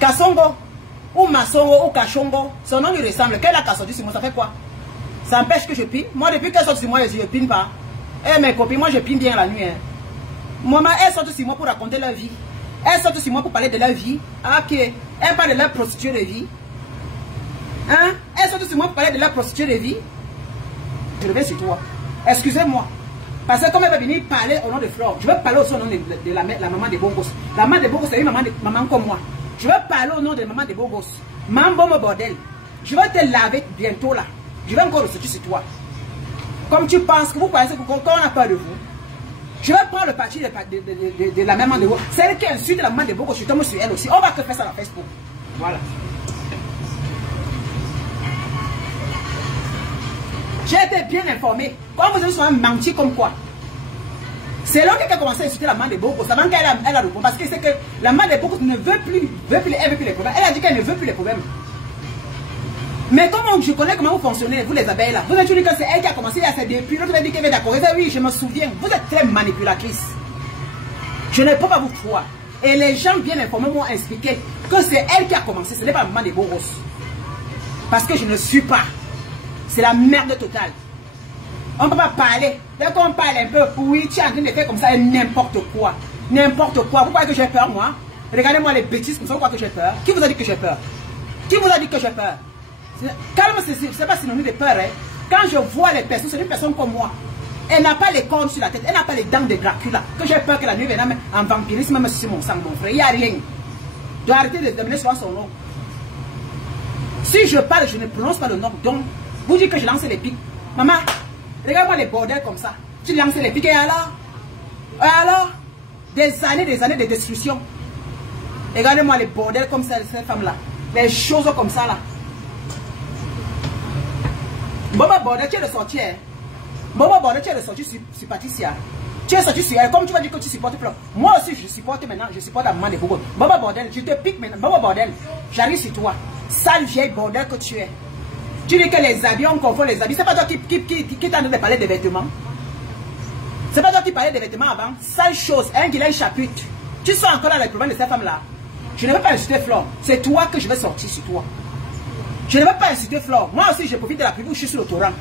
Kassongo, ou Massongo, ou Kachongo, son nom lui ressemble. Qu'elle a sorti sur moi, ça fait quoi? Ça empêche que je pine. Moi, depuis qu'elle sort sur moi, je ne pine pas. Eh, mes copines, moi, je pine bien la nuit. Hein. Maman, elles sortent sur moi pour raconter leur vie. Elles sortent sur moi pour parler de leur vie. Ah, ok. Elles parlent de leur prostituée de vie. Hein? Elles sortent sur moi pour parler de leur prostituée de vie. Je reviens sur toi. Excusez-moi. Parce que comme elle va venir parler au nom de Flore, je veux parler aussi au nom de la maman des beaux gosses. La maman des beaux gosses, c'est une maman comme moi. Je veux parler au nom de la maman des beaux gosses. Mambo mon bordel. Je vais te laver bientôt là. Je vais encore ressortir sur toi. Comme tu penses que vous pensez qu'on a peur de vous. Je vais prendre le parti de la maman de beaux gosses. Celle qui insulte la maman des beaux gosses, je tombe sur elle aussi. On va que faire ça sur Facebook. Voilà. J'ai été bien informé. Quand vous avez souvent menti comme quoi. C'est là qu'elle a commencé à insulter la maman de Bogos. Avant qu'elle a répondu. Parce que c'est que la maman de Bogos ne veut plus les problèmes. Elle a dit qu'elle ne veut plus les problèmes. Mais comment je connais comment vous fonctionnez, vous les abeilles là. Vous avez dit que c'est elle qui a commencé à faire des depuis. L'autre a dit qu'elle est d'accord. Oui, je me souviens. Vous êtes très manipulatrice. Je ne peux pas vous croire. Et les gens bien informés m'ont expliqué que c'est elle qui a commencé. Ce n'est pas la maman de Bogos. Parce que je ne suis pas. C'est la merde totale. On ne peut pas parler. Dès qu'on parle un peu, oui, tu es en train de faire comme ça n'importe quoi. N'importe quoi. Vous croyez que j'ai peur, moi? Regardez-moi les bêtises comme ça, vous croyez que j'ai peur? Qui vous a dit que j'ai peur? Qui vous a dit que j'ai peur? Calme, c'est pas synonyme de peur. Hein. Quand je vois les personnes, c'est une personne comme moi. Elle n'a pas les cornes sur la tête, elle n'a pas les dents de Dracula. Que j'ai peur que la nuit vienne en vampirisme, même sur mon sang, mon frère. Il n'y a rien. Je dois arrêter de donner souvent son nom. Si je parle, je ne prononce pas le nom. Donc, vous dites que je lance les pics. Maman, regarde-moi les bordels comme ça. Tu lances les pics et alors? Des années de destruction. Regardez-moi les bordels comme ça, cette femme-là. Les choses comme ça là. Boba bordel, tu es ressorti. Hein? Boba bordel, tu es ressorti sur Patricia. Tu es sorti sur elle. Comme tu vas dire que tu supportes Flore. Moi aussi, je supporte maintenant. Je supporte la maman de Bobo. Boba bordel, je te pique maintenant. Boba bordel, j'arrive sur toi. Sale vieille bordel que tu es. Tu dis que les habits, on confond les habits. C'est pas toi qui t'en train de parler des vêtements. C'est pas toi qui parlais des vêtements avant. Sale chose, un qui a un chapitre. Tu sens encore là le problème de cette femme-là. Je ne veux pas insulter Flore. C'est toi que je vais sortir sur toi. Je ne veux pas insulter Flore. Moi aussi, je profite de la pluie où je suis sur le torrent.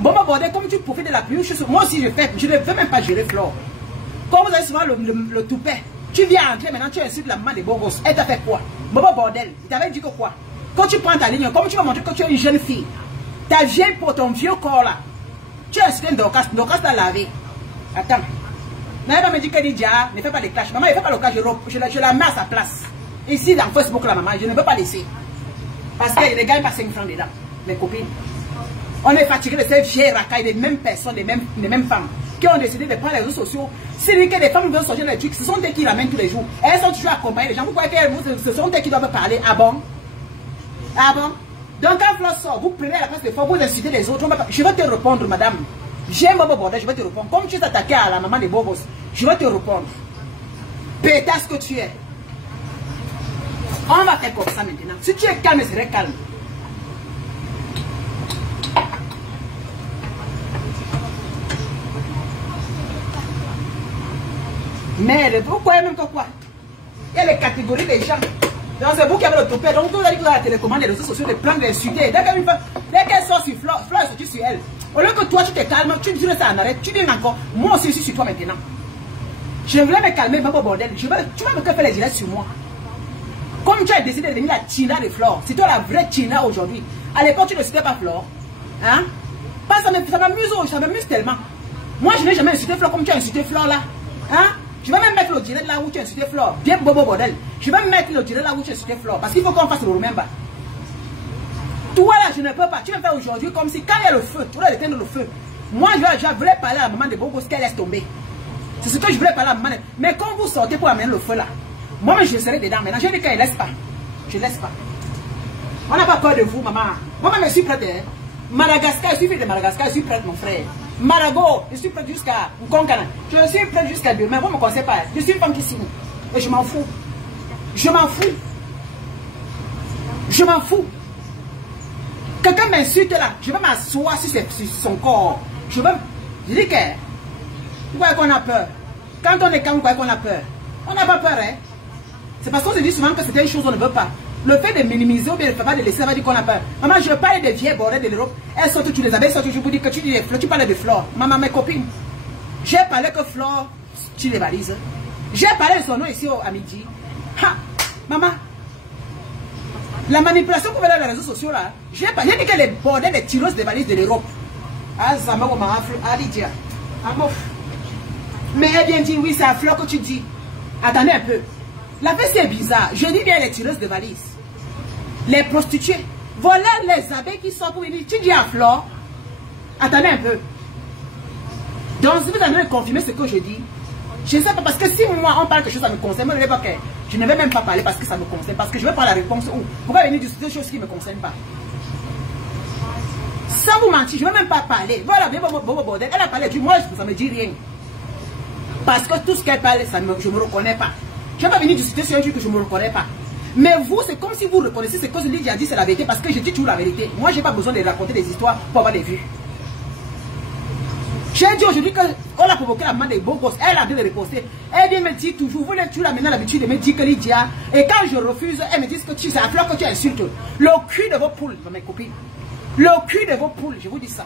Bon, bordel, comme tu profites de la pluie où je suis sur... Moi aussi, je ne veux même pas gérer Flore. Comme vous avez souvent le toupet. Tu viens entrer maintenant, tu insultes la maman des beaux gosses. Elle t'a fait quoi? Bon, bordel, il t'avait dit que quoi? Quand tu prends ta ligne, comme tu vas montrer que tu es une jeune fille, ta vieille pour ton vieux corps là, tu as insulté Dorcas t'a lavé. Attends. Maman va me dire que Lydia ne fait pas de clash. Maman, ne fait pas le clash, je la mets à sa place. Ici, dans Facebook, là, maman, je ne veux pas laisser. Parce qu'elle ne gagne pas 5 francs dedans, mes copines. On est fatigué de ces vieilles racailles, des mêmes personnes, des mêmes femmes, qui ont décidé de prendre les réseaux sociaux. Si que des femmes veulent sortir les trucs, ce sont elles qui ramènent tous les jours. Elles sont toujours accompagnées des gens. Vous croyez que ce sont elles qui doivent parler? Ah bon? Ah bon? Donc quand Flore sort, vous prenez la place de Flore, vous insultez les autres. Je vais te répondre, madame. J'aime Bobo bordel, je vais te répondre. Comme tu t'attaquais à la maman des Bobos, je vais te répondre. Pétasse que tu es. On va faire comme ça maintenant. Si tu es calme, je serai calme. Mais vous croyez même que quoi? Il y a les catégories des gens. Donc c'est vous qui avez le topé. Donc vous avez dit que la télécommande des réseaux sociaux, de prendre d'insulter. Dès qu'elle sort sur Flore, Flore est sortie sur elle. Au lieu que toi tu te calmes, tu dis ça en arrêt, tu viens encore. Moi aussi je suis sur toi maintenant. Je voulais me calmer, pas bordel. Tu vas me faire les directs sur moi. Comme tu as décidé de devenir la Tina de Flore, c'est toi la vraie Tina aujourd'hui. À l'époque tu ne citais pas Flore. Hein? Pas ça m'amuse tellement. Moi je n'ai jamais insulté Flore comme tu as insulté Flore là. Hein? Je vais même mettre le direct là où tu as insulté Flore. Bien bobo bordel. Je vais mettre le direct là où tu as insulté Flore. Parce qu'il faut qu'on fasse le remember. Toi là, je ne peux pas. Tu vas faire aujourd'hui comme si quand il y a le feu, tu dois éteindre le feu. Moi, je voulais parler à la maman de Bogos qu'elle laisse tomber. C'est ce que je voulais parler à la maman. Mais quand vous sortez pour amener le feu là, moi je serai dedans. Maintenant, je dis qu'elle ne laisse pas. Je ne laisse pas. On n'a pas peur de vous, maman. Moi-même, je suis prête. Hein. Madagascar, je suis fille de Madagascar, je suis prête, mon frère. Marago, je suis prête jusqu'à Nkonkana. Je suis prête jusqu'à demain. Vous ne me connaissez pas. Je suis une femme qui signe. Et je m'en fous. Je m'en fous. Je m'en fous. Quelqu'un m'insulte là. Je vais m'asseoir sur son corps. Je dis que. Vous croyez qu'on a peur? Quand on est calme, vous croyez qu'on a peur? On n'a pas peur, hein? C'est parce qu'on se dit souvent que c'était une chose qu'on ne veut pas. Le fait de minimiser ou bien de faire de laisser, on va dire qu'on a peur. Maman, je parle des vieilles bordels de l'Europe. Elles sortent, tu les avais sorties, je vous dis que tu dis des fleurs, tu parles de fleurs. Maman, mes copines, j'ai parlé que Flore, tu les valises. J'ai parlé de son nom ici à midi. Ha, maman, la manipulation qu'on fait dans les réseaux sociaux là, j'ai dit que les bordels, les tireuses de valises de l'Europe. Ah, ça m'a dit, mais elle vient dire, oui, c'est à Flore que tu dis. Attendez un peu. La vie c'est bizarre. Je dis bien les tireuses de valises. Les prostituées. Voilà les abeilles qui sont pour venir. Tu dis à Flore. Attendez un peu. Donc si vous allez confirmer ce que je dis. Je ne sais pas parce que si moi on parle quelque chose ça me concerne. Moi, je ne vais même pas parler parce que ça me concerne. Parce que je vais prendre la réponse. Pourquoi venir discuter des choses qui ne me concernent pas? Sans vous mentir, je ne vais même pas parler. Voilà, bien bordel. Elle a parlé du moi, ça ne me dit rien. Parce que tout ce qu'elle parle, je ne me reconnais pas. Je ne vais pas venir discuter sur un truc que je ne me reconnais pas. Mais vous, c'est comme si vous reconnaissez ce que Lydia a dit, c'est la vérité. Parce que je dis toujours la vérité. Moi, je n'ai pas besoin de raconter des histoires pour avoir des vues. J'ai dit aujourd'hui qu'on a provoqué la main des beaux gosses. Elle a dû les reposter. Elle vient me dire toujours, vous voulez toujours maintenant l'habitude de me dire que Lydia. Et quand je refuse, elle me dit que c'est à fleur que tu insultes. Le cul de vos poules, mes copines. Le cul de vos poules, je vous dis ça.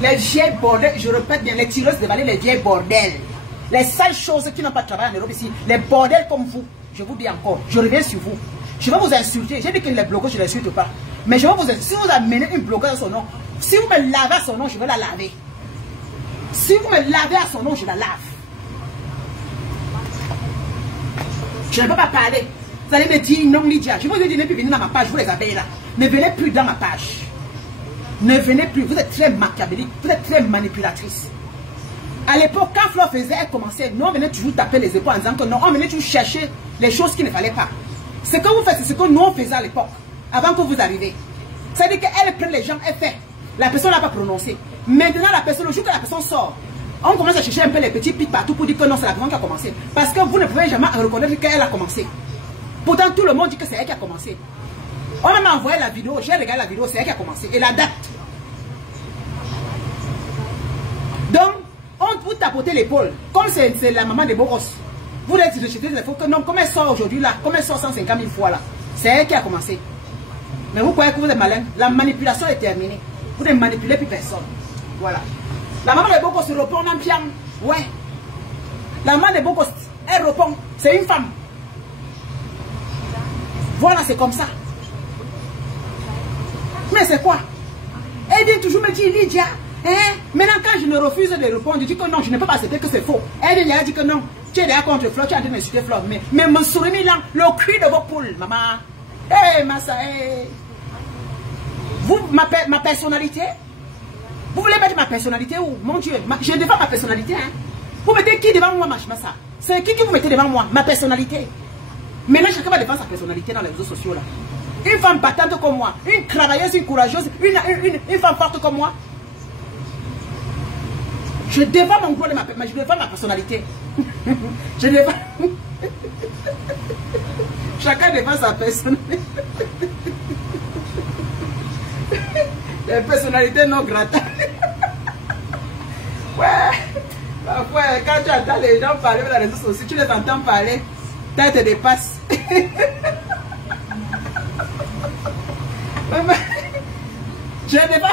Les vieilles bordels, je répète bien, les tireuses de vallée, les vieilles bordels. Les sales choses qui n'ont pas de travail en Europe ici, les bordels comme vous, je vous dis encore, je reviens sur vous. Je vais vous insulter. J'ai dit que les blogueurs, je ne les insulte pas. Mais je vais vous insulter. Si vous amenez une blogueuse à son nom, si vous me lavez à son nom, je vais la laver. Si vous me lavez à son nom, je la lave. Je ne peux pas parler. Vous allez me dire non, Lydia. Je vous ai dit, ne plus venir dans ma page, vous les avez là. Ne venez plus dans ma page. Ne venez plus. Vous êtes très machiavélique, vous êtes très manipulatrice. À l'époque, quand Flore faisait, elle commençait, nous on venait toujours taper les épaules en disant que non, on venait toujours chercher les choses qu'il ne fallait pas. Ce que vous faites, c'est ce que nous on faisait à l'époque, avant que vous arriviez. C'est-à-dire qu'elle prend les gens, elle fait. La personne n'a pas prononcé. Maintenant, la personne, le jour que la personne sort, on commence à chercher un peu les petits pics partout pour dire que non, c'est la personne qui a commencé. Parce que vous ne pouvez jamais reconnaître qu'elle a commencé. Pourtant, tout le monde dit que c'est elle qui a commencé. On m'a envoyé la vidéo, j'ai regardé la vidéo, c'est elle qui a commencé. Et la date. Donc, on vous tapotez l'épaule. Comme c'est la maman de Boros. Vous êtes rejeté des fois que non, comme elle sort aujourd'hui là, comme elle sort 150 000 fois là, c'est elle qui a commencé. Mais vous croyez que vous êtes malin. La manipulation est terminée. Vous ne manipulez plus personne. Voilà. La maman de Boros se répond en pian. Ouais. La maman de Boros, elle répond. C'est une femme. Voilà, c'est comme ça. Mais c'est quoi? Elle vient toujours me dire, Lydia, hein? Maintenant quand je me refuse de répondre, je dis que non, je ne peux pas accepter que c'est faux. Elle vient, elle dit que non, tu es derrière contre Flore, tu es en train d'insulter Flore. Mais mon sourire là, le cri de vos poules, maman. Hé, Massa, hé. Vous, ma personnalité, vous voulez mettre ma personnalité où? Mon Dieu, je défends ma personnalité, hein. Vous mettez qui devant moi, Massa? C'est qui vous mettez devant moi? Ma personnalité. Maintenant, chacun va défendre sa personnalité dans les réseaux sociaux là. Une femme battante comme moi, une travailleuse, une courageuse, une femme forte comme moi. Je défends mon gros, je défends ma personnalité. Je défends. Chacun défend sa personnalité. Les personnalités non grattes. Ouais. Parfois, quand tu entends les gens parler dans les réseaux sociaux, tu les entends parler, tête te dépasse. Je ne vais pas.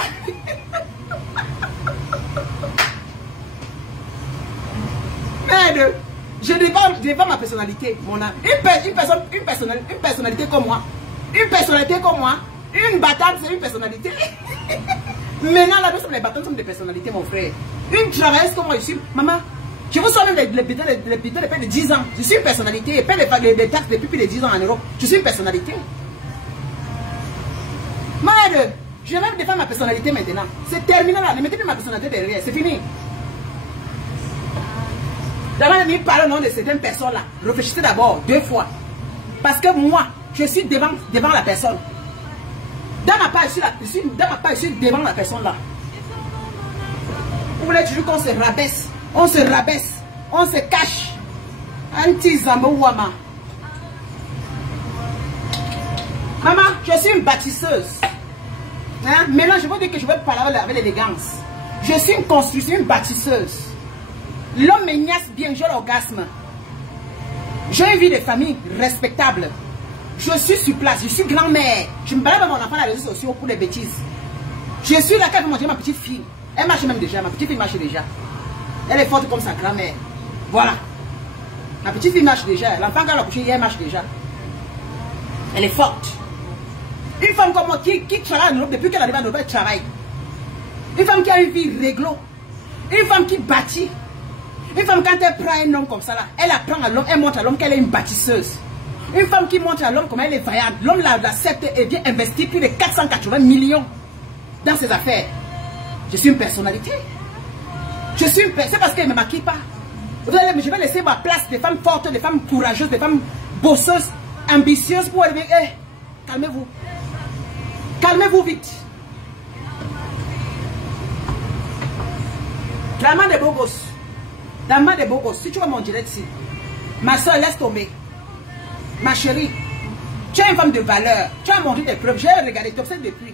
Merde, je défends ma personnalité, mon âme. Une personnalité comme moi. Une personnalité comme moi. Une battante, c'est une personnalité. Maintenant, la personne, les battantes sont des personnalités, mon frère. Une travailleuse comme moi, je suis. Maman, je vous sors même les bidons depuis 10 ans. Je suis une personnalité. Et paie les taxes depuis plus de 10 ans en Europe. Je suis une personnalité. Merde, je vais même défendre ma personnalité maintenant. C'est terminé là. Ne mettez plus ma personnalité derrière. C'est fini. D'abord, de parler au nom de certaines personnes là. Réfléchissez d'abord 2 fois. Parce que moi, je suis devant la personne. Dans ma page, je suis devant la personne là. Vous voulez toujours qu'on se rabaisse. On se rabaisse. On se cache. Anti-Zambouama. Maman, je suis une bâtisseuse. Hein? Maintenant, je veux dire que je vais parler avec l'élégance. Je suis une constructrice, une bâtisseuse. L'homme me niasse bien, j'ai l'orgasme. J'ai une vie de famille respectable. Je suis sur place, je suis grand-mère. Je me balade avec mon enfant dans les réseaux sociaux pour des bêtises. Je suis là quand elle veut manger ma petite fille. Elle marche même déjà, ma petite fille marche déjà. Elle est forte comme sa grand-mère. Voilà. Ma petite fille marche déjà. L'enfant quand elle a couché hier marche déjà. Elle est forte. Une femme comme moi qui travaille en Europe depuis qu'elle arrive en Europe, elle travaille. Une femme qui a une vie réglo. Une femme qui bâtit. Une femme quand elle prend un homme comme ça là, elle apprend à l'homme, elle montre à l'homme qu'elle est une bâtisseuse. Une femme qui montre à l'homme comment elle est vaillante. L'homme l'accepte et vient investir plus de 480 millions dans ses affaires. Je suis une personnalité. Je suis une personne. C'est parce qu'elle ne me maquille pas. Vous allez, je vais laisser ma place des femmes fortes, des femmes courageuses, des femmes bosseuses, ambitieuses pour élever. Hey, calmez-vous. Calmez-vous vite. La main des beaux gosses. La main des beaux gosses. Si tu vois mon direct ici, ma soeur, laisse tomber. Ma chérie, tu es une femme de valeur. Tu as montré des preuves. J'ai regardé, tu observes depuis.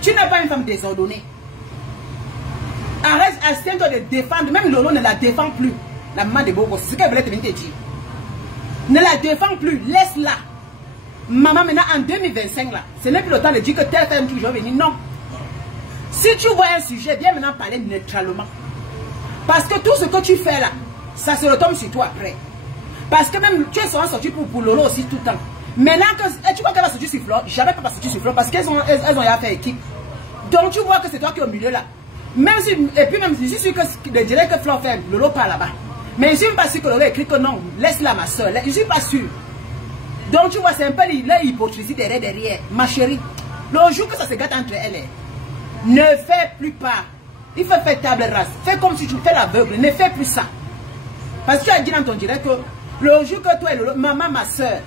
Tu n'es pas une femme désordonnée. Arrête, abstiens-toi de défendre. Même Lolo ne la défend plus. La maman de Bobo, c'est ce qu'elle voulait te dire. Ne la défend plus. Laisse-la. Maman, maintenant, en 2025, là, ce n'est plus le temps de dire que tel femme toujours venir. Non. Si tu vois un sujet, viens maintenant parler neutralement. Parce que tout ce que tu fais là, ça se retombe sur toi après. Parce que même tu es souvent sorti pour Lolo aussi tout le temps. Maintenant que tu vois qu'elle va sortir sur Flore, jamais pas va sortir sur Flore parce qu'elles ont déjà fait équipe. Donc tu vois que c'est toi qui es au milieu là. Même si, et puis même si je suis sûr que je dirais que Flore fait, Lolo part là-bas. Mais je ne suis pas sûr que Lolo écrit que non, laisse-la ma soeur. Je ne suis pas sûr. Donc tu vois, c'est un peu l'hypocrisie derrière. Ma chérie, le jour que ça se gâte entre elles, ne fais plus pas. Il faut faire table rase. Fais comme si tu fais l'aveugle. Ne fais plus ça. Parce que tu as dit dans ton direct que le jour que toi et Lolo, maman, ma soeur,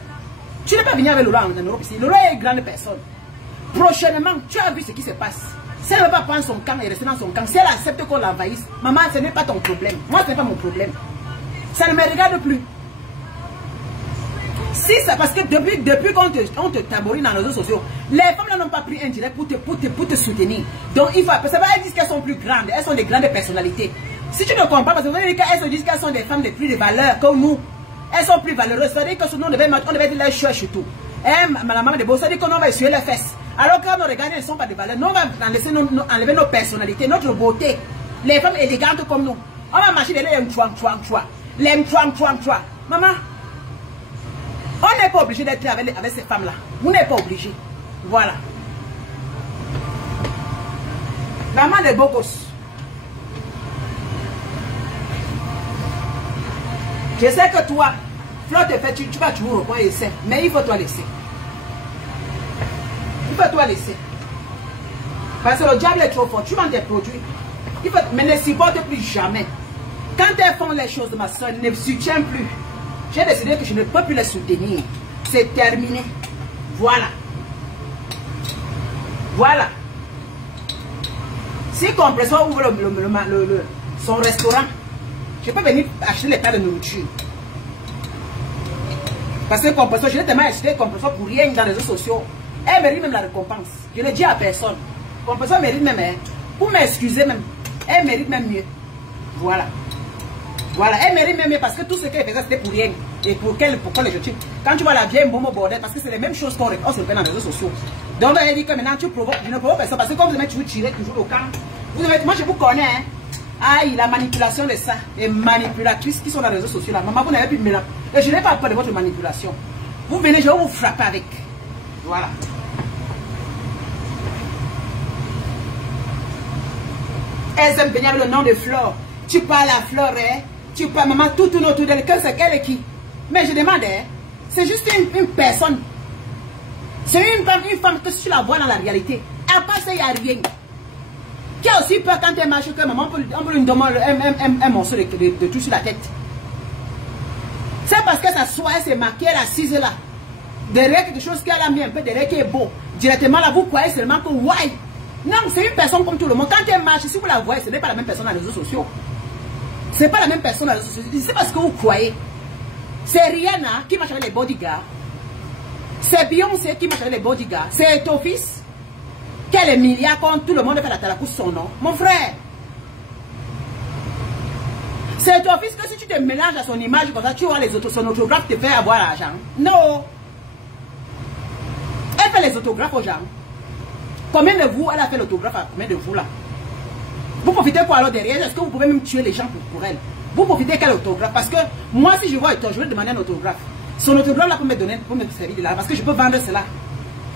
tu n'es pas venu avec Lolo en Europe ici. Lolo est une grande personne. Prochainement, tu as vu ce qui se passe. Si elle ne veut pas prendre son camp et rester dans son camp, si elle accepte qu'on l'envahisse, maman, ce n'est pas ton problème. Moi, ce n'est pas mon problème. Ça ne me regarde plus. Si c'est parce que depuis qu'on te tabourine dans les réseaux sociaux, les femmes n'ont pas pris un direct pour te soutenir. Donc, il faut. Ça va dire qu'elles sont plus grandes. Elles sont des grandes personnalités. Si tu ne comprends pas, parce que vous allez dire qu'elles se disent qu'elles sont des femmes de plus de valeur que nous. Elles sont plus valeureuses. Ça veut dire que on devait dire les chouettes et tout. Ma maman de beau, ça veut dire qu'on va essuyer les fesses. Alors quand nous regardons, elles ne sont pas de valeur. Nous, on va enlever nos personnalités, notre beauté. Les femmes élégantes comme nous. On va marcher derrière les mchouang. Les mchouang. Maman, on n'est pas obligé d'être avec ces femmes-là. Vous n'êtes pas obligé. Voilà. Maman de beaux gosses. Je sais que toi, Flore te fait, tu vas toujours au point et c'est. Mais il faut toi laisser. Il faut toi laisser. Parce que le diable est trop fort. Tu vends tes produits. Mais ne supporte plus jamais. Quand elles font les choses de ma soeur, ne soutiens plus. J'ai décidé que je ne peux plus les soutenir. C'est terminé. Voilà. Voilà. Si Compressor ouvre son restaurant, je peux venir acheter les plats de nourriture. Parce que Compressor, je n'ai tellement acheté Compressor pour rien dans les réseaux sociaux. Elle mérite même la récompense. Je ne le dis à personne. Compressor mérite même, hein, pour m'excuser même, elle mérite même mieux. Voilà. Voilà, elle mérite même mieux parce que tout ce qu'elle faisait c'était pour rien. Et pourquoi les jeter. Quand tu vois la vieille Momo bordel, parce que c'est les mêmes choses qu'on se fait dans les réseaux sociaux. Donc elle dit que maintenant tu provoques, je ne provoque personne parce que comme vous devez toujours tirer toujours au camp. Moi je vous connais, hein. Aïe, la manipulation de ça, les manipulatrices qui sont dans les réseaux sociaux là. Maman, vous n'avez plus de mélange. Et je n'ai pas peur de votre manipulation. Vous venez, je vais vous frapper avec. Voilà. Elles aiment venir avec le nom de Flore. Tu parles à Flore, hein? Tu parles, maman, tout tourne autour d'elle. C'est qu'elle est qui? Mais je demande, hein? C'est juste une personne. C'est une femme que si tu la vois dans la réalité, à part ça, il n'y a rien. Qui a aussi peur quand elle marche que maman peut lui demander un morceau de tout sur la tête. C'est parce que sa soie, elle s'est marquée, elle est assise là. Derrière quelque chose qu'elle a mis un peu derrière qui est beau. Directement là, vous croyez seulement que why? Non, c'est une personne comme tout le monde. Quand elle marche, si vous la voyez, ce n'est pas la même personne dans les réseaux sociaux. Ce n'est pas la même personne dans les réseaux sociaux. C'est parce que vous croyez. C'est Rihanna qui marche avec les bodyguards. C'est Beyoncé qui marche avec les bodyguards. C'est ton fils. Quel est milliard quand tout le monde fait la talacou son nom? Mon frère. C'est ton fils que si tu tu te mélanges à son image comme ça, tu vois son autographe te fait avoir l'argent. Non. Elle fait les autographes aux gens. Combien de vous, elle a fait l'autographe à combien de vous là? Vous profitez quoi alors derrière? Est-ce que vous pouvez même tuer les gens pour elle? Vous profitez quel autographe? Parce que moi, si je vois Hector, je vais demander un autographe. Son autographe là pour me donner, pour me servir de là, parce que je peux vendre cela.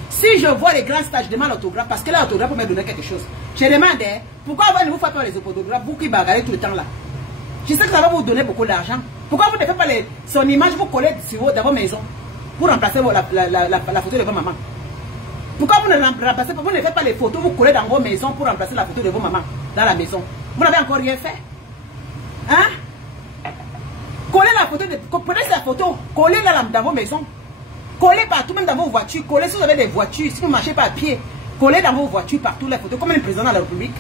Si je vois les grands stages, je demande l'autographe parce que l'autographe pour me donner quelque chose. Je demande, pourquoi vous ne vous faites pas les autographes, vous qui bagarrez tout le temps là? Je sais que ça va vous donner beaucoup d'argent. Pourquoi vous ne faites pas son image, vous collez dans vos maisons pour remplacer la photo de vos mamans? Pourquoi vous ne faites pas les photos, vous collez dans vos maisons pour remplacer la photo de vos mamans dans la maison? Vous n'avez encore rien fait. Hein? Collez la photo, prenez la photo, collez-la dans vos maisons. Collez partout, même dans vos voitures. Collez si vous avez des voitures, si vous ne marchez pas à pied. Collez dans vos voitures partout les photos, comme un président de la République.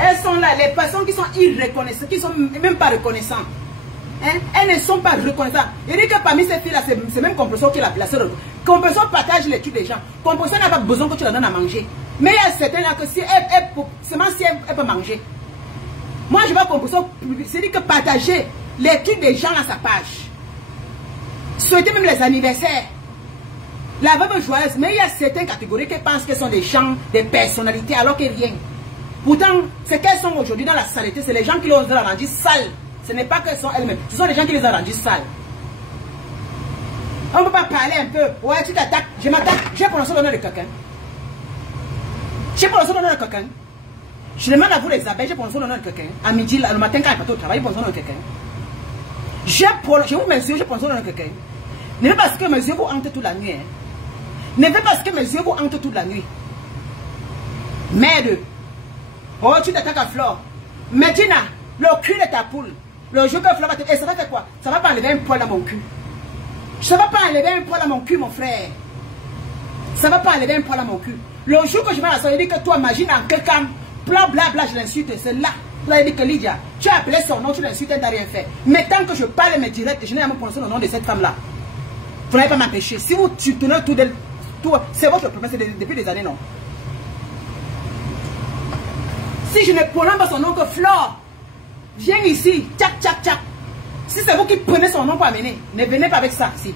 Elles sont là, les personnes qui sont irreconnaissantes, qui ne sont même pas reconnaissantes. Hein? Elles ne sont pas reconnaissantes. Il dit que parmi ces filles-là, c'est même Compression qui l'a placé. Compression partage les trucs des gens. Compression n'a pas besoin que tu la donnes à manger. Mais il y a certaines là que si elle peut manger. Moi, je vois Compression, c'est dit que partager les trucs des gens à sa page. Souhaiter même les anniversaires. La veuve joyeuse. Mais il y a certaines catégories qui pensent qu'elles sont des gens, des personnalités, alors que rien. Pourtant, ce qu'elles sont aujourd'hui dans la saleté, c'est les gens qui les ont rendues sales. Ce n'est pas qu'elles sont elles-mêmes. Ce sont les gens qui les ont rendues sales. On ne peut pas parler un peu. Ouais, tu t'attaques. Je m'attaque. J'ai prononcé le nom de quelqu'un. J'ai prononcé le nom de quelqu'un. Je demande à vous les abeilles, j'ai prononcé le nom de quelqu'un. À midi, le matin, quand elle est au travail, j'ai prononcé le nom de quelqu'un. Je vous mesure, j'ai prononcé le nom de quelqu'un. Ne faites pas ce que mes yeux vous hantent toute la nuit. Hein. Ne faites pas ce que mes yeux vous hantent toute la nuit. Merde. Oh, tu t'attaques à Flore. Medina, le cul de ta poule. Le jour que Flore va te... Et ça va faire quoi? Ça va pas enlever un poil dans mon cul. Ça va pas enlever un poil dans mon cul, mon frère. Ça va pas enlever un poil dans mon cul. Le jour que je vais à la soirée, il dit que toi, imagine en quelqu'un, bla bla bla, je l'insulte. C'est là. Tu as dit que Lydia, tu as appelé son nom, tu l'insultes, elle n'a rien fait. Mais tant que je parle mes directs, je n'ai jamais prononcé le nom de cette femme-là. Vous n'allez pas m'empêcher. Si vous tournez tout d'elle, c'est votre problème, c'est depuis des années, non. Si je ne prononce pas son nom que Flore, viens ici, tchac, tchac, tchac. Si c'est vous qui prenez son nom pour amener, ne venez pas avec ça, si.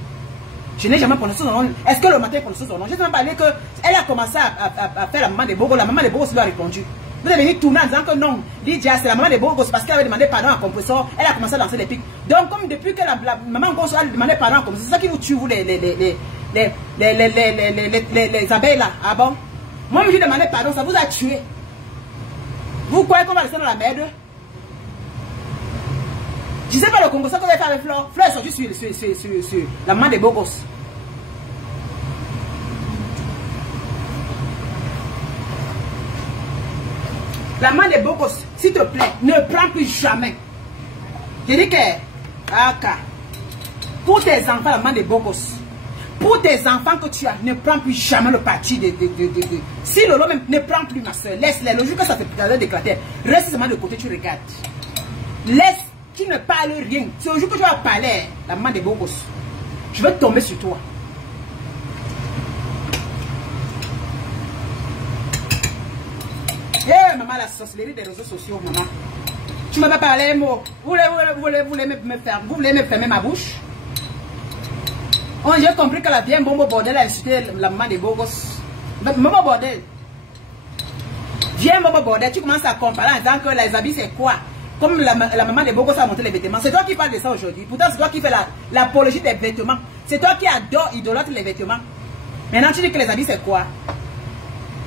Je n'ai jamais prononcé son nom. Est-ce que le matin, prononcé son nom? Je ne sais même pas qu'elle a commencé à faire la maman de Bogo. La maman de Bogo lui a répondu. Vous avez venu tourner en disant que non, Lydia, c'est la maman de Bogo, parce qu'elle avait demandé pardon à Compressor. Elle a commencé à lancer les pics. Donc, comme depuis que la maman Bogo a demandé pardon à Compressor, c'est ça qui vous tue, vous, les abeilles là. Ah bon? Moi, je lui ai demandé pardon, ça vous a tué. Vous croyez qu'on va laisser dans la merde? Je ne sais pas le Congo, ça qu'on va faire avec Flore. Flore est sortie sur la maman des beaux gosses. La maman des beaux gosses, s'il te plaît, ne prends plus jamais. Je dis que, pour tes enfants, la maman des beaux gosses, pour tes enfants que tu as, ne prends plus jamais le parti de si Lolo même ne prend plus ma soeur, laisse-les. Le jour que ça te d'éclater, reste seulement de côté, tu regardes. Laisse. Tu ne parles rien. C'est au jour que tu vas parler, la maman des beaux gosses. Je vais tomber sur toi. Eh, maman, la sorcellerie des réseaux sociaux, maman. Tu ne m'as pas parlé un mot. Vous voulez me fermer ma bouche? Oh, j'ai compris que la vieille Bombo Bordel a insulté la maman des beaux gosses. Maman Bordel. Viens, Bombo Bordel, tu commences à comparer en disant que les habits, c'est quoi? Comme la maman de Bogo a monté les vêtements. C'est toi qui parles de ça aujourd'hui. Pourtant, c'est toi qui fais l'apologie des vêtements. C'est toi qui adore, idolâtre les vêtements. Maintenant, tu dis que les habits, c'est quoi?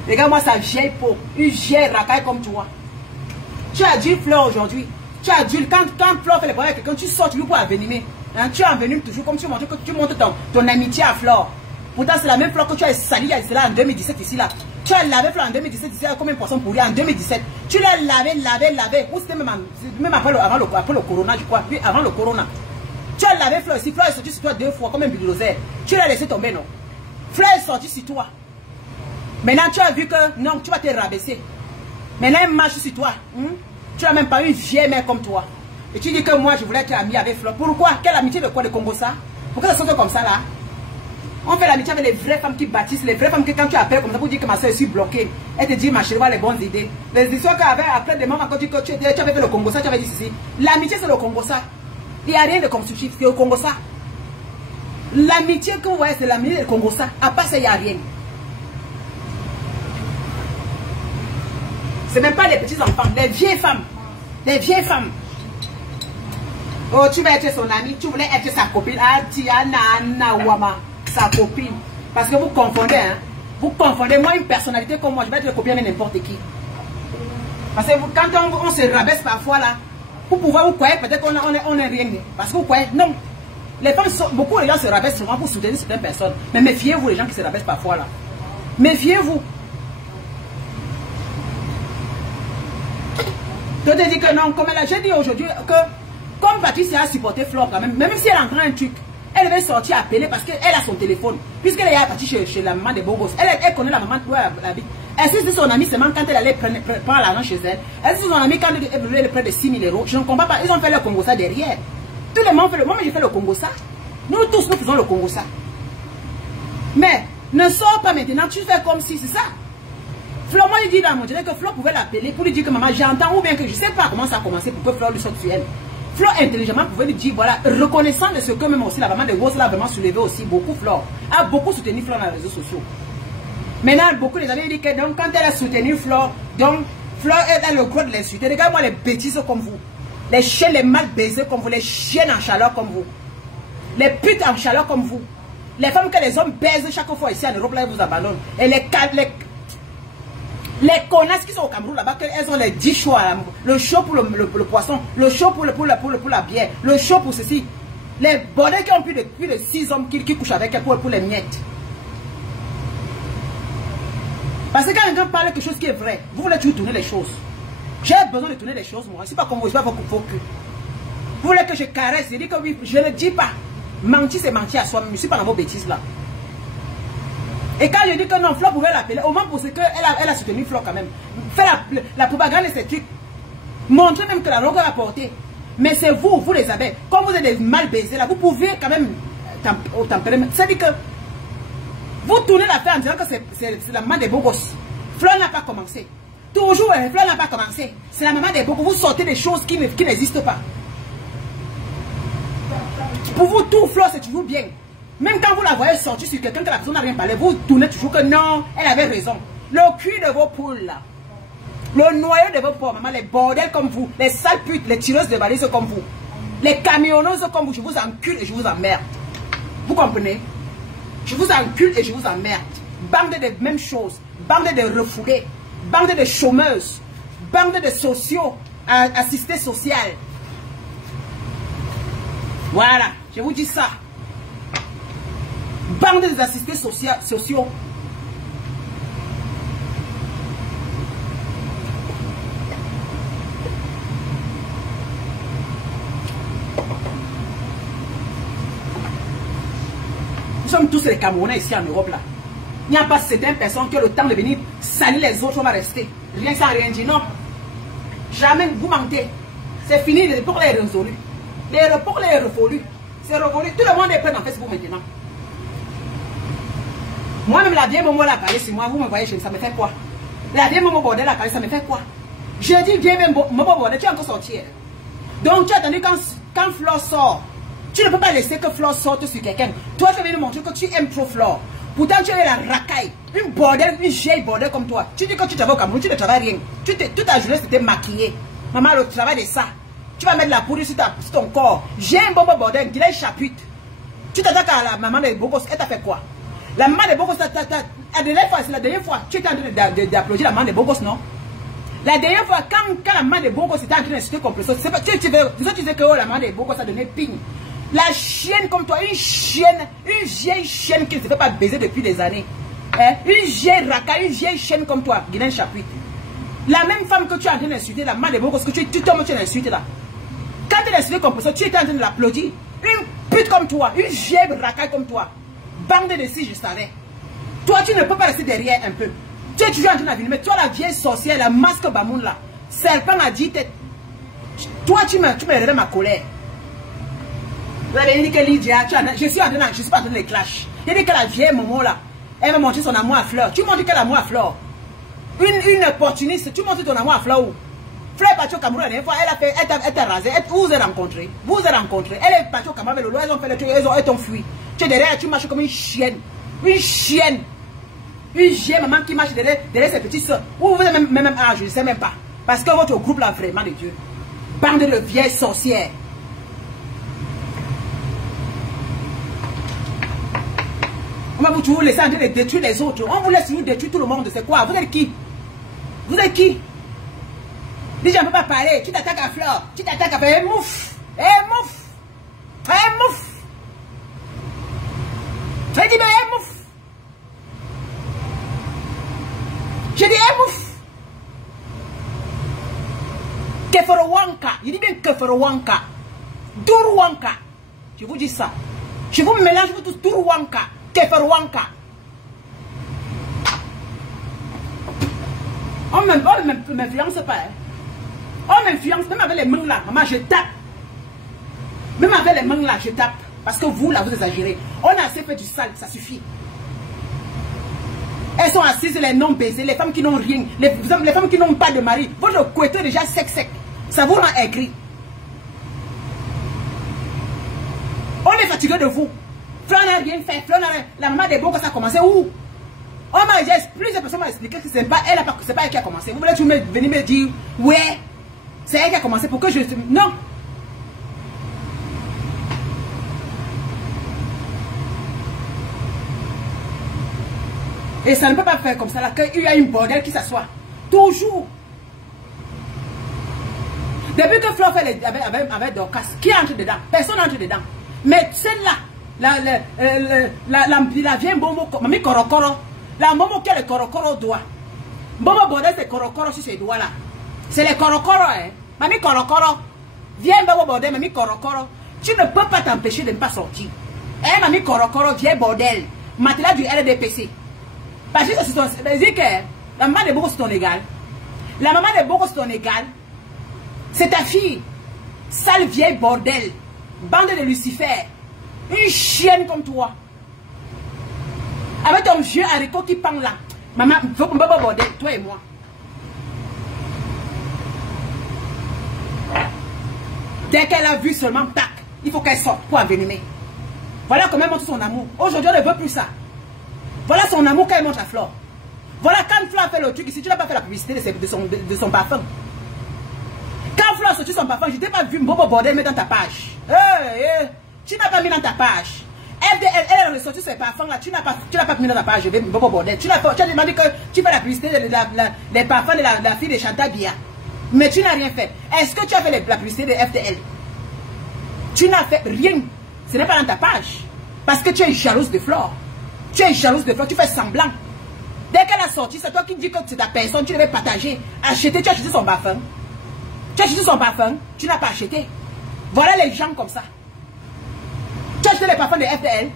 Regarde-moi sa vieille peau. Une vieille racaille comme toi. Tu as dit Flore aujourd'hui. Tu as dit, quand Flore fait les problèmes avec quelqu'un, tu sors toujours pour envenimer. Hein, tu envenimes toujours comme tu montres que tu montres ton amitié à Flore. Pourtant, c'est la même Flore que tu as sali en 2017 ici, là. Tu as lavé Flore en 2017 ici, combien de poissons pourris en 2017. Tu l'as lavé. Ou c'était même avant le corona, je crois. Oui, avant le corona. Tu as lavé Flore ici. Flore est sorti sur toi 2 fois, comme un bulldozer. Tu l'as laissé tomber, non? Flore est sorti sur toi. Maintenant, tu as vu que non, tu vas te rabaisser. Maintenant, elle marche sur toi. Tu n'as même pas une vieille mère comme toi. Et tu dis que moi, je voulais être ami avec Flore. Pourquoi? Quelle amitié de quoi? De Congo ça? Pourquoi ça saute comme ça là? On fait l'amitié avec les vraies femmes qui bâtissent, les vraies femmes que quand tu appelles comme ça pour dire que ma soeur est bloquée, elle te dit ma chérie, les bonnes idées. Les histoires qu'avait après des moments quand tu avais fait le Congo, ça, tu avais dit ceci. L'amitié c'est le Congo, ça. Il n'y a rien de constructif, c'est le Congo, ça. L'amitié que vous voyez, c'est l'amitié du Congo, ça. À part ça, il n'y a rien. C'est même pas les petits enfants, les vieilles femmes. Les vieilles femmes. Oh, tu vas être son ami, tu voulais être sa copine. Ah, Tiana, Wama, sa copine. Parce que vous confondez, hein. Vous confondez. Moi, une personnalité comme moi, je vais être copine avec n'importe qui. Parce que quand on se rabaisse parfois là, pour pouvoir vous croire, peut-être qu'on est rien. Parce que vous croyez, non. Les femmes sont, beaucoup de gens se rabaissent souvent pour soutenir certaines personnes. Mais méfiez-vous les gens qui se rabaissent parfois là. Méfiez-vous. Je te dis que non, comme elle a, j'ai dit aujourd'hui que comme Patricia a supporté Flore quand même si elle entend un truc, elle devait sortir appeler parce qu'elle a son téléphone. Puisqu'elle est partie chez la maman des Bogos. Elle connaît la maman où elle habite. Elle sait que son amie seulement quand elle allait prendre l'argent chez elle. Elle sait que son amie quand elle voulait prendre de 6 000 €. Je ne comprends pas. Ils ont fait le Congo ça derrière. Tout le monde fait le. Moi, j'ai fait le Congo ça. Nous tous, nous faisons le Congo ça. Mais ne sors pas maintenant. Tu fais comme si c'est ça. Flore, moi, il dit dans mon dirait que Flore pouvait l'appeler pour lui dire que maman, j'entends ou bien que je ne sais pas comment ça a commencé pour que Flore lui sorte sur elle. Flore intelligemment pouvait lui dire, voilà, reconnaissant de ce que même aussi la maman de Rose l'a vraiment soulevé aussi, beaucoup Flore, a beaucoup soutenu Flore dans les réseaux sociaux. Maintenant, beaucoup les amis disent que donc, quand elle a soutenu Flore, donc Flore est dans le gros de l'insulter. Regarde-moi les bêtises comme vous, les chiens, les mal baisés comme vous, les chiennes en chaleur comme vous, les putes en chaleur comme vous, les femmes que les hommes baisent chaque fois ici en Europe, là, ils vous abandonnent. Et les connasses qui sont au Cameroun là-bas, elles ont les 10 choix. Le chaud pour le poisson, le chaud pour la bière, le chaud pour ceci. Les bordels qui ont plus de 6 hommes qui couchent avec elles pour les miettes. Parce que quand quelqu'un parle quelque chose qui est vrai, vous voulez toujours tourner les choses. J'ai besoin de tourner les choses, moi. C'est pas comme vous, c'est pas vos cul. Vous voulez que je caresse, je dis que oui, je ne dis pas. Mentir, c'est mentir à soi-même. Je ne suis pas dans vos bêtises là. Et quand je dis que non, Flore pouvait l'appeler, au moins pour ce qu'elle a soutenu Flore quand même. Faire la propagande de ces trucs. Montrer même que la longueur a porté. Mais c'est vous les abeilles. Comme vous êtes des mal baisés là, vous pouvez quand même au tempérament. C'est-à-dire que vous tournez l'affaire en disant que c'est la maman des beaux gosses. Flore n'a pas commencé. Toujours, Flore n'a pas commencé. C'est la maman des beaux gosses. Vous sortez des choses qui n'existent pas. Pour vous, tout Flore, c'est toujours bien. Même quand vous la voyez sortir sur quelqu'un que la personne n'a rien parlé, vous tournez toujours que non, elle avait raison. Le cul de vos poules là, le noyau de vos pauvres maman, les bordels comme vous, les sales putes, les tireuses de valises comme vous, les camionneuses comme vous, je vous encule et je vous emmerde. Vous comprenez? Je vous encule et je vous emmerde. Bande de mêmes choses, bande de refoulés, bande de chômeuses, bande de sociaux, assistés sociales. Voilà, je vous dis ça. Bande des assistés sociaux. Nous sommes tous les Camerounais ici en Europe là. Il n'y a pas certaines personnes qui ont le temps de venir salir les autres, on va rester. Rien sans rien dire, non. Jamais vous mentez. C'est fini, les reports les résolus. Les reports les révolus. C'est révolu. Tout le monde est prêt dans Facebook maintenant. Moi-même, la vieille maman l'a parlé sur moi, vous me voyez, ça me fait quoi? La vieille maman bordel l'a parlé, ça me fait quoi? Je dis, viens même, maman bordel, tu es encore sorti. Donc, tu as attendu quand Flore sort. Tu ne peux pas laisser que Flore sorte sur quelqu'un. Toi, tu viens nous montrer que tu aimes trop Flore. Pourtant, tu es la racaille. Une bordel, une vieille bordel comme toi. Tu dis que tu travailles au Cameroun, tu ne travailles rien. Toute ta journée, c'était maquillé. Maman, le travail de ça. Tu vas mettre la poudre sur ton corps. J'ai un bon bordel, il a une chapute. Tu t'attaques à la maman de Bogos, elle t'a fait quoi? La maman de Bogos, la dernière fois, tu étais en train d'applaudir la maman de Bogos, non? La dernière fois, quand la maman de Bogos était en train d'insulter comme ça, tu disais que la maman de Bogos a donné ping. La chienne comme toi, une vieille chienne qui ne se fait pas baiser depuis des années. Hein? Une vieille racaille, une vieille chienne comme toi, Guilaine Chapuis. La même femme que tu es en train d'insulter, la maman de Bogos, que tu tombes, tu l'insultes là. Quand tu l'insultes comme ça, tu étais en train de l'applaudir. Une pute comme toi, une vieille racaille comme toi. Bande de si je savais. Toi, tu ne peux pas rester derrière un peu. Tu es toujours en train de mais toi, la vieille sorcière, la masque bamoun là, serpent à 10 têtes. Toi, tu me ma colère. Vous avez dit que Lydia, je suis pas en train de clash. J'ai dit que la vieille maman là, elle va montrer son amour à Fleur. Tu montres quel amour à Fleur? Une opportuniste, tu montres ton amour à Fleur où? Fleur est partie au Cameroun la dernière fois, elle t'a rasé. Vous vous êtes rencontrés. Vous vous êtes rencontrés. Elle est partie au Cameroun avec Lolo, elles ont fait le truc, elles t'ont fui. Tu es derrière, tu marches comme une chienne. Une chienne. Une chienne, maman qui marche derrière ses petites soeurs. Vous avez même âge, je ne sais même pas. Parce que votre groupe là, vraiment de Dieu. Bande de vieilles sorcières. On va vous toujours laisser en train de détruire les autres. On vous laisse vous détruire tout le monde. C'est quoi? Vous êtes qui? Vous êtes qui? Déjà, on ne peut pas parler. Tu t'attaques à Fleur. Tu t'attaques à Fleur. Mouf. Mouf. Mouf. J'ai dit, mais mouf. J'ai dit, mouf. Keforowanka. Il dit bien Keforowanka. Durwanka. Je vous dis ça. Je vous mélange vous tous Durwanka. Keforowanka. On ne m'influence pas. Hein. On m'influence, même avec les mains là. Maman, je tape. Même avec les mains là, je tape. Parce que vous là, vous exagérez. On a assez fait du sale, ça suffit. Elles sont assises, les non baisés, les femmes qui n'ont rien, les femmes qui n'ont pas de mari. Votre couette est déjà sec. Ça vous rend aigri. On est fatigué de vous. Fleur n'a rien fait. Fleur n'a rien. La maman des beaux, ça a commencé où? On m'a dit, plusieurs personnes m'ont expliqué que c'est pas elle, c'est pas elle qui a commencé. Vous voulez toujours venir me dire, ouais, c'est elle qui a commencé. Pourquoi je... Non. Et ça ne peut pas faire comme ça là, qu'il y a une bordel qui s'assoit. Toujours. Depuis que Fleur fait avec Dorcas, qui entre dedans? Personne n'entre dedans. Mais celle-là, la vieille Momo, mamie Korokoro, la Momo qui a le Korokoro au doigt. Momo bordel, c'est Korokoro sur ses doigts là. C'est les Korokoro, hein. Mamie Korokoro. Viens, Momo bordel, mamie Korokoro. Tu ne peux pas t'empêcher de ne pas sortir. Eh, mamie Korokoro, viens bordel. Matelas du LDPC. Parce que c'est ton... C'est-à-dire que la maman de Boko c'est ton égal. La maman de Boko c'est ton égal. C'est ta fille. Sale vieille bordel. Bande de Lucifer. Une chienne comme toi. Avec ton vieux haricot qui pend là. Maman, faut qu'on pas bordel, toi et moi. Dès qu'elle a vu seulement, tac, il faut qu'elle sorte pour envenimer. Voilà comment elle montre son amour. Aujourd'hui, elle ne veut plus ça. Voilà son amour quand elle montre à Fleur. Voilà quand Fleur a fait le truc ici, tu n'as pas fait la publicité de son parfum. Quand Fleur a sorti son parfum, je t'ai pas vu Bobo Bordel mettre dans ta page. Tu n'as pas mis dans ta page. FDL, elle a sorti ses parfums là, tu n'as pas mis dans ta page, Bobo Bordel. Tu as demandé que tu fais la publicité des parfums de la fille de Chantal Bia. Mais tu n'as rien fait. Est-ce que tu as fait la publicité de FDL? Tu n'as fait rien. Ce n'est pas dans ta page. Parce que tu es jalouse de Fleur. Tu es jalouse de Fleur, tu fais semblant. Dès qu'elle a sorti, c'est toi qui dis que c'est ta personne, tu devais partager. Acheter, tu as acheté son parfum. Tu as acheté son parfum, tu n'as pas acheté. Voilà les gens comme ça. Tu as acheté les parfums de FDL.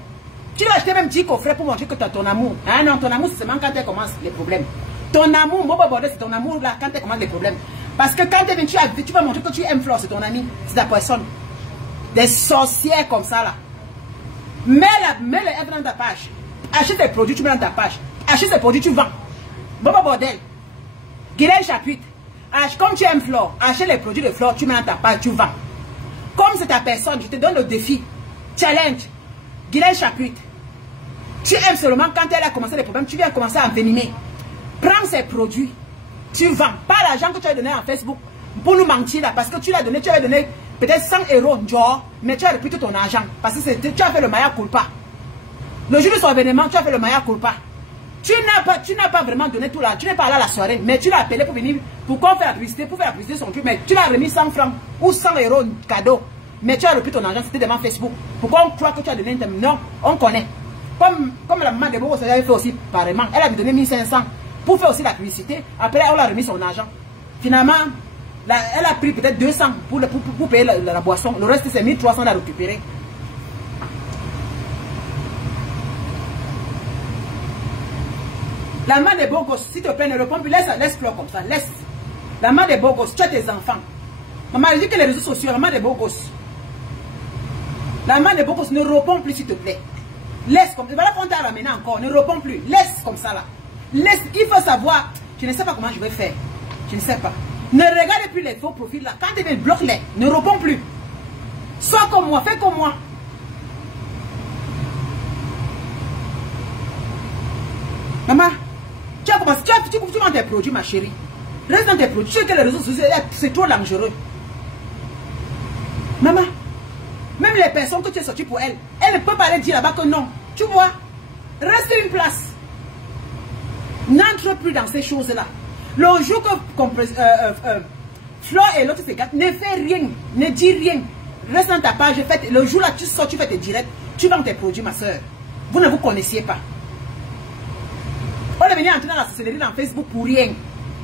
Tu l'as acheté même 10 coffrets pour montrer que tu as ton amour. Ah non, ton amour c'est seulement quand elle commence les problèmes. Ton amour, Bobo Bordel, c'est ton amour là quand elle commence les problèmes. Parce que quand tu vas montrer que tu aimes Fleur, c'est ton ami, c'est ta personne. Des sorcières comme ça là. Mets les FDL dans ta page. Achète tes produits, tu mets dans ta page. Achète tes produits, tu vends. Bobo Bordel. Guylaine Chapuite. Comme tu aimes Fleur, achète les produits de Fleur, tu mets dans ta page, tu vends. Comme c'est ta personne, je te donne le défi. Challenge. Guylaine Chapuite. Tu aimes seulement quand elle a commencé les problèmes, tu viens commencer à envenimer. Prends ces produits, tu vends. Pas l'argent que tu as donné en Facebook pour nous mentir là, parce que tu l'as donné, tu avais donné peut-être 100 €, genre, mais tu as repris tout ton argent. Parce que tu as fait le maya culpa. Le jour de son événement, tu as fait le maya culpa. Tu n'as pas vraiment donné tout là. Tu n'es pas là à la soirée, mais tu l'as appelé pour venir, pour qu'on fasse la publicité, pour faire la publicité son truc, mais tu l'as remis 100 francs ou 100 € cadeau. Mais tu as repris ton argent, c'était devant Facebook. Pourquoi on croit que tu as donné un thème? Non, on connaît. Comme la maman de Bobo, ça avait fait aussi pareillement. Elle avait donné 1500 pour faire aussi la publicité. Après, on a remis son argent. Finalement, elle a pris peut-être 200 pour payer la boisson. Le reste, c'est 1300 à récupérer. La main des beaux gosses, s'il te plaît, ne réponds plus. Laisse Fleur comme ça. Laisse. La main des beaux gosses, tu as tes enfants. Maman, je dis que les réseaux sociaux, la main des beaux gosses. La main des beaux gosses, ne réponds plus, s'il te plaît. Laisse comme ça. Voilà qu'on t'a ramené encore. Ne réponds plus. Laisse comme ça là. Laisse. Il faut savoir. Je ne sais pas comment je vais faire. Je ne sais pas. Ne regarde plus les faux profils là. Quand tu viens, bloque-les. Ne réponds plus. Sois comme moi. Fais comme moi. Maman, tu as commencé. Tu vends tes produits, ma chérie. Reste dans tes produits. Tu sais que les réseaux sociaux, c'est trop dangereux. Maman, même les personnes que tu es sorti pour elles, elles ne peuvent pas aller dire là-bas que non. Tu vois, reste une place. N'entre plus dans ces choses-là. Le jour que Flore et l'autre se gâtent, ne fais rien, ne dis rien. Reste dans ta page. Le jour là, tu sors, tu fais tes directs, tu vends tes produits, ma soeur. Vous ne vous connaissiez pas. On est venu entrer dans la sorcellerie dans Facebook pour rien.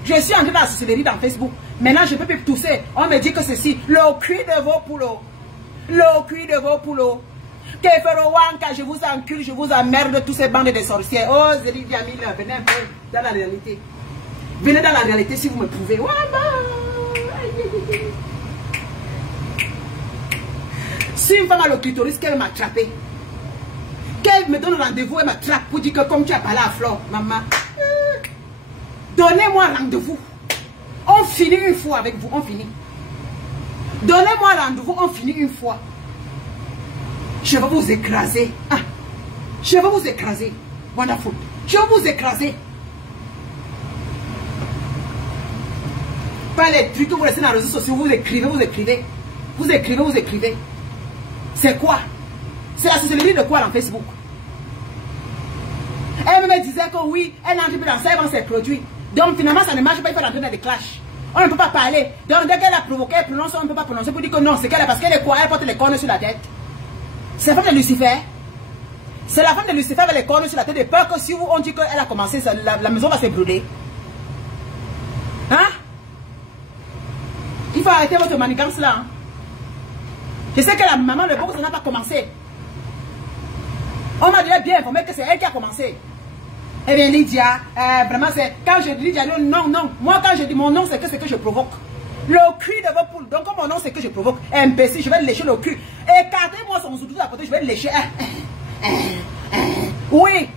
Je suis entré dans la sorcellerie dans Facebook. Maintenant, je ne peux plus tousser. On me dit que ceci, le cul de vos poulots. Le cul de vos poulots. Keferowanka, je vous encule, je vous emmerde, tous ces bandes de sorcières. Oh, Zélie Diamil, venez un peu dans la réalité. Venez dans la réalité si vous me pouvez. Si une femme a le clitoris, qu'elle m'attrape, qu'elle me donne rendez-vous, elle m'attrape pour dire que comme tu as parlé à Flore, maman, donnez-moi rendez-vous. On finit une fois avec vous, on finit. Donnez-moi rendez-vous, on finit une fois. Je vais vous écraser. Ah. Je vais vous écraser. Wonderful. Je vais vous écraser. Pas les trucs que vous laissez dans les réseaux sociaux, vous écrivez, vous écrivez. Vous écrivez, vous écrivez. C'est quoi? C'est la sorcellerie de quoi dans Facebook? Elle me disait que oui, elle n'entre plus dans ça, elle vend ses produits. Donc finalement, ça ne marche pas, il faut rentrer dans des clashs. On ne peut pas parler. Donc dès qu'elle a provoqué, elle prononce, on ne peut pas prononcer pour dire que non, c'est qu'elle est parce qu'elle est quoi? Elle porte les cornes sur la tête. C'est la femme de Lucifer. C'est la femme de Lucifer avec les cornes sur la tête de peur que si on dit qu'elle a commencé, la maison va se brûler. Hein? Il faut arrêter votre manigance là. Hein? Je sais que la maman, le pauvre, ça n'a pas commencé. On m'a déjà bien informé que c'est elle qui a commencé. Eh bien, Lydia, vraiment, c'est quand je dis Lydia, non, non. Moi, quand je dis mon nom, c'est que je provoque. Le cul de vos poules. Donc, comme mon nom, c'est que je provoque. Imbécile, je vais lécher le cul. Écartez-moi son zoudou à côté, je vais le lécher. Oui.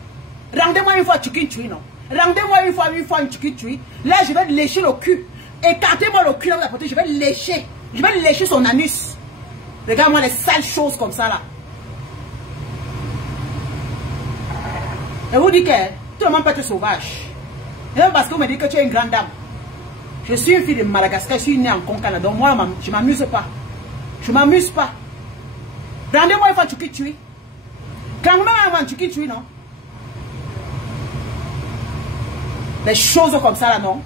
Rendez-moi une fois chicken tui, non. Rendez-moi une fois une chicken tui. Là, je vais lécher le cul. Écartez-moi le cul à côté, je vais le lécher. Je vais lécher son anus. Regarde-moi les sales choses comme ça, là. Et vous dites que tout le monde peut être sauvage. Et même parce que vous me dites que tu es une grande dame. Je suis une fille de Madagascar, je suis née en Concana. Donc moi, je ne m'amuse pas. Je ne m'amuse pas. Rendez-moi une fois tu tues. Quand vous m'avez tu tues, non? Les choses comme ça, là, non?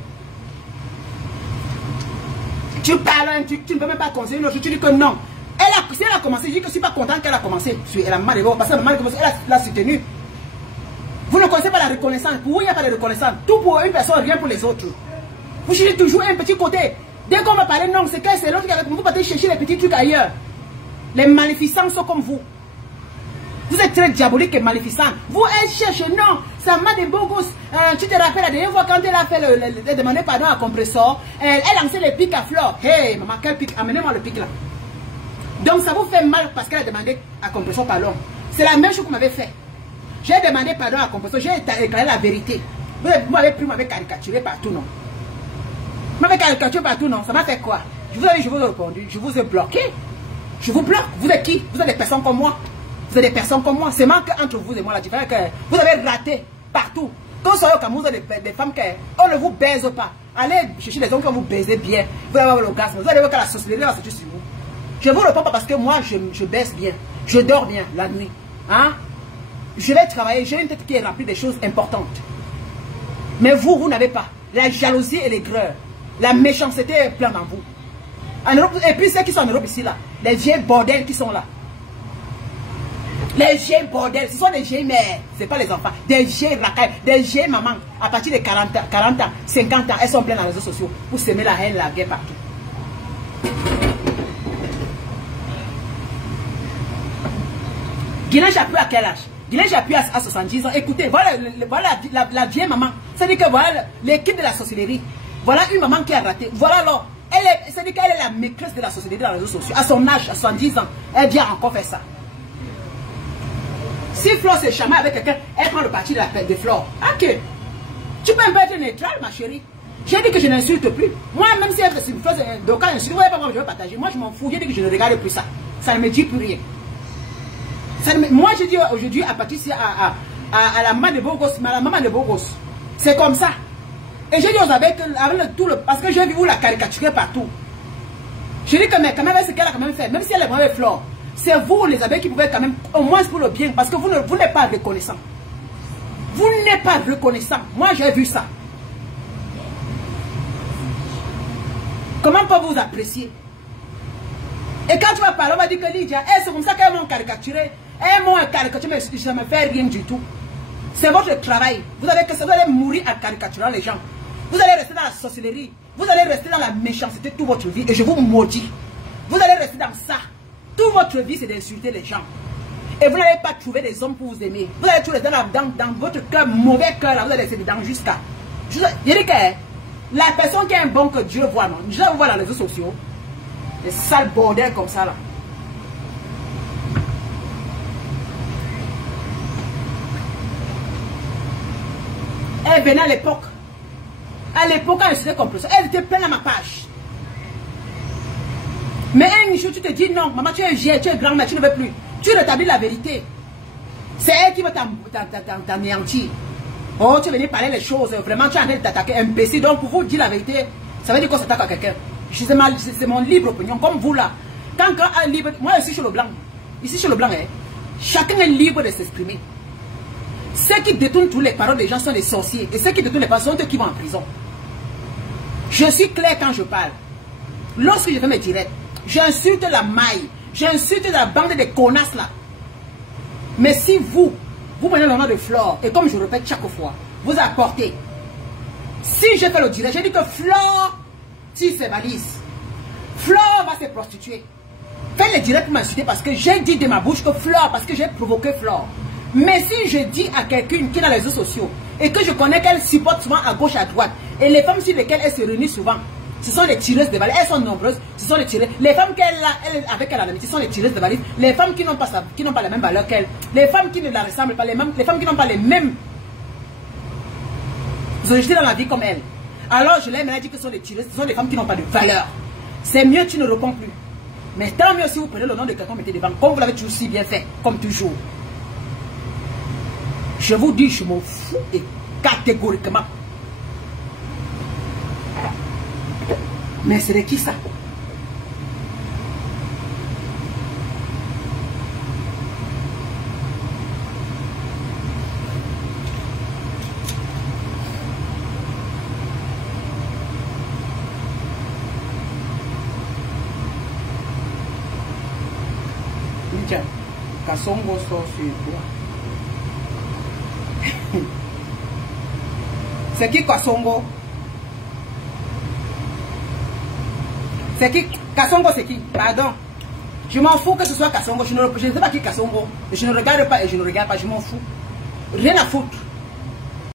Tu parles, tu ne peux même pas conseiller l'autre, tu dis que non. Si elle a commencé, je dis que je ne suis pas content qu'elle a commencé. Elle a mal parce que elle l'a soutenu. Vous ne connaissez pas la reconnaissance. Pour vous, il n'y a pas de reconnaissance. Tout pour une personne, rien pour les autres. Vous cherchez toujours un petit côté. Dès qu'on va parler, non, c'est que c'est l'autre qui a vous partez chercher les petits trucs ailleurs. Les maléficents sont comme vous. Vous êtes très diabolique et maléficent. Vous, elle cherche, non, ça m'a des beaux gosses. Tu te rappelles la dernière fois quand elle a fait demander pardon à Compressor, elle lançait les pics à Flore. Hey, maman, quel pic? Amenez-moi le pic là. Donc ça vous fait mal parce qu'elle a demandé à Compressor pardon. C'est la même chose que vous m'avez fait. J'ai demandé pardon à Compressor, j'ai éclairé la vérité. Vous m'avez pris, vous m'avez caricaturé partout, non? Vous m'avez caricaturé partout, non? Ça m'a fait quoi? Je vous ai répondu, je vous ai bloqué. Je vous bloque. Vous êtes qui? Vous êtes des personnes comme moi. Vous êtes des personnes comme moi. C'est marqué entre vous et moi la différence que vous avez raté partout. Quand vous soyez au Cameroun, vous êtes des femmes qu'on ne vous baise pas. Allez chercher des hommes qui vont vous baiser bien. Vous allez avoir l'orgasme. Vous allez voir que la sorcellerie va sortir sur vous. Je ne vous réponds pas parce que moi, je baisse bien. Je dors bien la nuit. Hein? Je vais travailler. J'ai une tête qui est remplie de choses importantes. Mais vous, vous n'avez pas. La jalousie et l'aigreur. La méchanceté est pleine en vous. En Europe, et puis ceux qui sont en Europe ici, là, les vieilles bordels qui sont là. Les vieilles bordels, ce sont des vieilles mères, ce n'est pas les enfants. Des vieilles racailles, des vieilles mamans, à partir de 40 ans, 50 ans, elles sont pleines dans les réseaux sociaux pour s'aimer la haine, la guerre partout. Guilain Chapuis à quel âge? Guilain Chapuis à 70 ans. Écoutez, voilà, la vieille maman. C'est-à-dire que voilà l'équipe de la sorcellerie. Voilà une maman qui a raté. Voilà alors. C'est-à-dire qu'elle est la maîtresse de la société dans les réseaux sociaux. À son âge, à 70 ans, elle vient encore faire ça. Si Flore se chamaille avec quelqu'un, elle prend le parti de Flore. Ok. Tu peux un peu être neutrale, ma chérie. J'ai dit que je n'insulte plus. Moi, même si elle me fait d'aucun insulte, vous voyez pas moi je veux partager. Moi, je m'en fous. J'ai dit que je ne regarde plus ça. Ça ne me dit plus rien. Moi, je dis aujourd'hui à Patricia, à la maman de Bogos, à la maman de Bogos. C'est comme ça. Et j'ai dit aux abeilles que tout le. Parce que j'ai vu vous la caricaturer partout. Je dis que mais quand même, ce qu'elle a quand même fait, même si elle est mauvaise Flore, c'est vous les abeilles qui pouvez quand même, au moins pour le bien, parce que vous n'êtes pas reconnaissant. Vous n'êtes pas reconnaissant. Moi, j'ai vu ça. Comment peut vous apprécier? Et quand tu vas parler, on va dire que Lydia, c'est comme ça qu'elles m'ont caricaturé. Elles m'ont caricaturé, mais ça ne me fait rien du tout. C'est votre travail. Vous allez mourir à caricaturer les gens. Vous allez rester dans la sorcellerie. Vous allez rester dans la méchanceté toute votre vie. Et je vous maudis. Vous allez rester dans ça. Toute votre vie, c'est d'insulter les gens. Et vous n'allez pas trouver des hommes pour vous aimer. Vous allez trouver dans votre cœur, mauvais cœur, vous allez rester dedans jusqu'à... Je dis que la personne qui est un bon que Dieu voit, non? Je vous vois dans les réseaux sociaux. Les sales bordels comme ça, là. Elle venait à l'époque. À l'époque, quand elle serait comme ça, elle était pleine à ma page. Mais un jour, tu te dis non, maman, tu es vieille, tu es grand-mère, tu ne veux plus. Tu rétablis la vérité. C'est elle qui va t'anéantir. Oh, tu es venu parler les choses. Vraiment, tu es en train de t'attaquer un imbécile. Donc, pour vous dire la vérité, ça veut dire qu'on s'attaque à quelqu'un. C'est mon libre opinion, comme vous là. Quand un libre. Moi, ici, sur le blanc. Ici, sur le blanc, chacun est libre de s'exprimer. Ceux qui détournent toutes les paroles des gens sont des sorciers. Et ceux qui détournent les paroles sont eux qui vont en prison. Je suis clair quand je parle. Lorsque je fais mes directs, j'insulte la maille. J'insulte la bande de connasses là. Mais si vous prenez le nom de Flore, et comme je répète chaque fois, vous apportez. Si je fais le direct, j'ai dit que Flore tire ses valises. Flore va se prostituer. Faites le direct pour m'insulter parce que j'ai dit de ma bouche que Flore, parce que j'ai provoqué Flore. Mais si je dis à quelqu'un qui est dans les réseaux sociaux et que je connais qu'elle supporte souvent à gauche, à droite, et les femmes sur lesquelles elle se réunit souvent, ce sont les tireuses de valises, elles sont nombreuses, ce sont les tireuses. Les femmes avec elle en amitié sont les tireuses de valises, les femmes qui n'ont pas les mêmes valeurs qu'elle, les femmes qui ne la ressemblent pas, les femmes qui n'ont pas les mêmes objectifs dans la vie comme elle. Alors je leur ai dit que ce sont des tireuses, ce sont des femmes qui n'ont pas de valeur. C'est mieux, tu ne réponds plus. Mais tant mieux si vous prenez le nom de quelqu'un, mettez devant, comme vous l'avez toujours si bien fait, comme toujours. Je vous dis, je m'en fous et catégoriquement. Mais c'est de qui ça? Tiens, Kassongo sort sur toi. C'est qui Kassongo? C'est qui? Kassongo c'est qui? Pardon. Je m'en fous que ce soit Kassongo. Je ne sais pas qui Kassongo. Je ne regarde pas et je ne regarde pas. Je m'en fous. Rien à foutre.